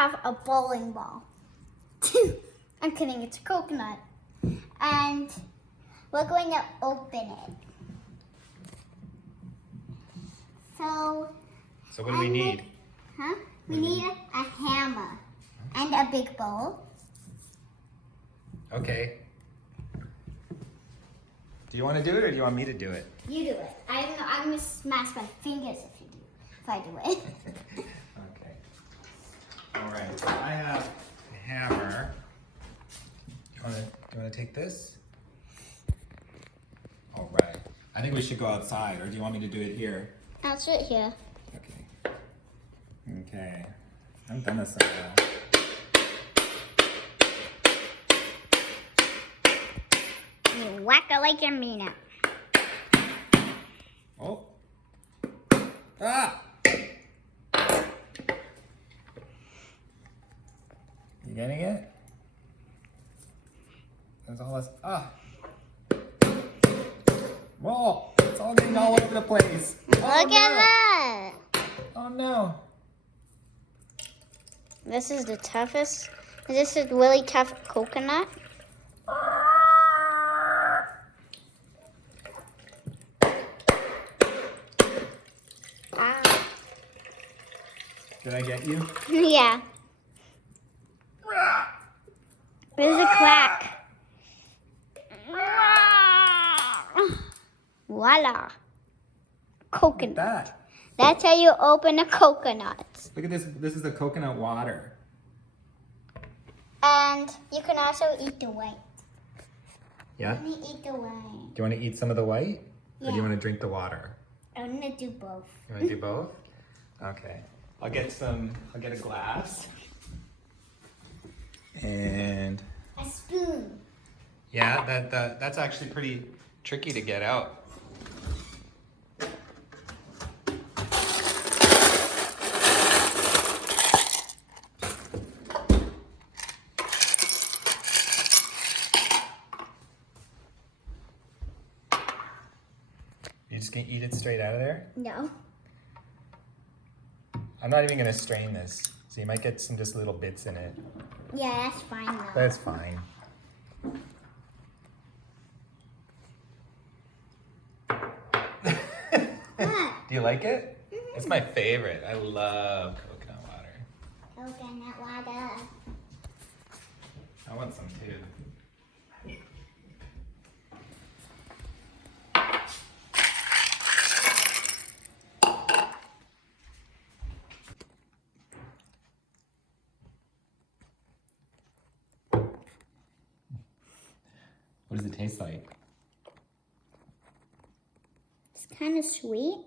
have a bowling ball. I'm kidding, it's a coconut. And we're going to open it. So what do we need? We need a hammer and a big bowl. Okay. Do you want to do it or do you want me to do it? You do it. I'm gonna smash my fingers if I do it. Okay. All right. So I have a hammer. You want to take this? All right. I think we should go outside, or do you want me to do it here? I'll sit here. Okay. Okay. I haven't done this in a while. You whack it like a mina. Oh. Ah! You getting it? That's all this. Ah! Whoa! It's all getting all over the place. Look at that. Oh no. This is the toughest. This is really tough coconut. Did I get you? Yeah. There's a crack. Voila. Coconut. That. That's how you open a coconut. Look at this. This is the coconut water. And you can also eat the white. Yeah? Let me eat the white. Do you want to eat some of the white? Or do you Yeah. want to drink the water? I'm gonna do both. You want to do both? Okay. I'll get a glass. And A spoon. yeah, that's actually pretty tricky to get out. You just gonna eat it straight out of there? No. I'm not even gonna strain this, so you might get some just little bits in it. Yeah, that's fine though. That's fine. Do you like it? It's my favorite. I love coconut water. Coconut water. I want some too. What does it taste like? It's kind of sweet.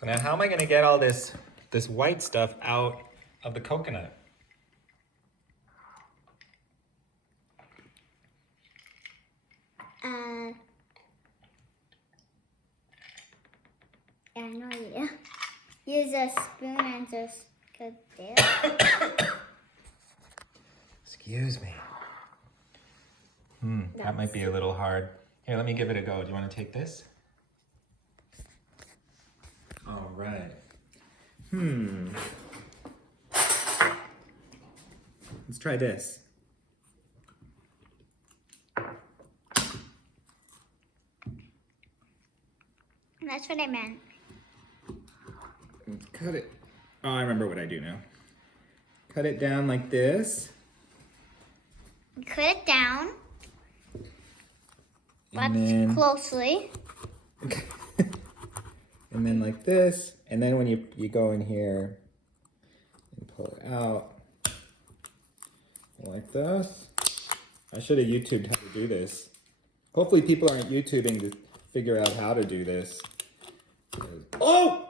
So now how am I gonna get all this white stuff out of the coconut? I have no idea. Use a spoon and just go there. Excuse me. That might be a little hard. Here, let me give it a go. Do you want to take this? All right. Let's try this. That's what I meant. Cut it. Oh, I remember what I do now. Cut it down like this. Cut it down. Watch And then, closely. and then like this. And then when you go in here and pull it out like this. I should have YouTubed how to do this. Hopefully people aren't YouTubing to figure out how to do this. Oh!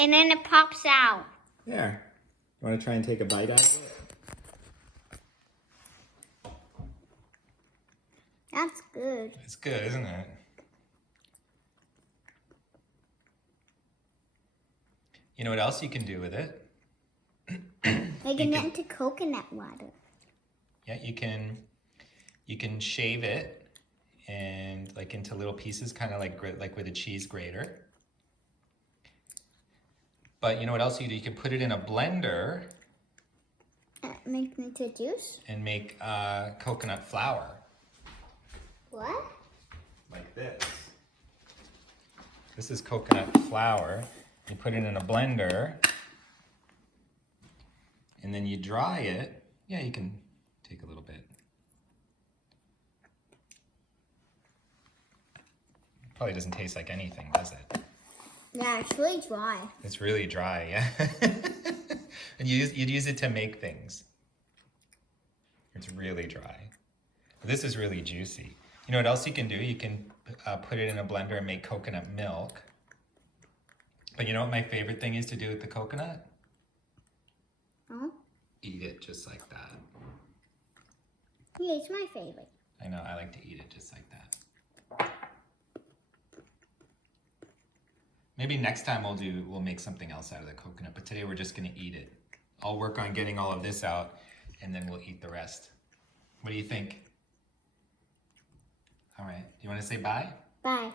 And then it pops out. There. You want to try and take a bite out of it? That's good. It's good, isn't it? You know what else you can do with it? Making it into coconut water. Yeah, you can shave it and like into little pieces, kind of like with a cheese grater. But you know what else you do? You can put it in a blender Make it into juice? and make coconut flour. What? Like this. This is coconut flour. You put it in a blender and then you dry it. Yeah, you can take a little bit. Probably doesn't taste like anything, does it? Yeah, it's really dry. It's really dry, yeah. And you'd use it to make things. It's really dry. This is really juicy. You know what else you can do? You can put it in a blender and make coconut milk. But you know what my favorite thing is to do with the coconut? Oh? Eat it just like that. Yeah, it's my favorite. I know, I like to eat it just like that. Maybe next time we'll make something else out of the coconut, but today we're just gonna eat it. I'll work on getting all of this out and then we'll eat the rest. What do you think? All right, do you wanna say bye? Bye.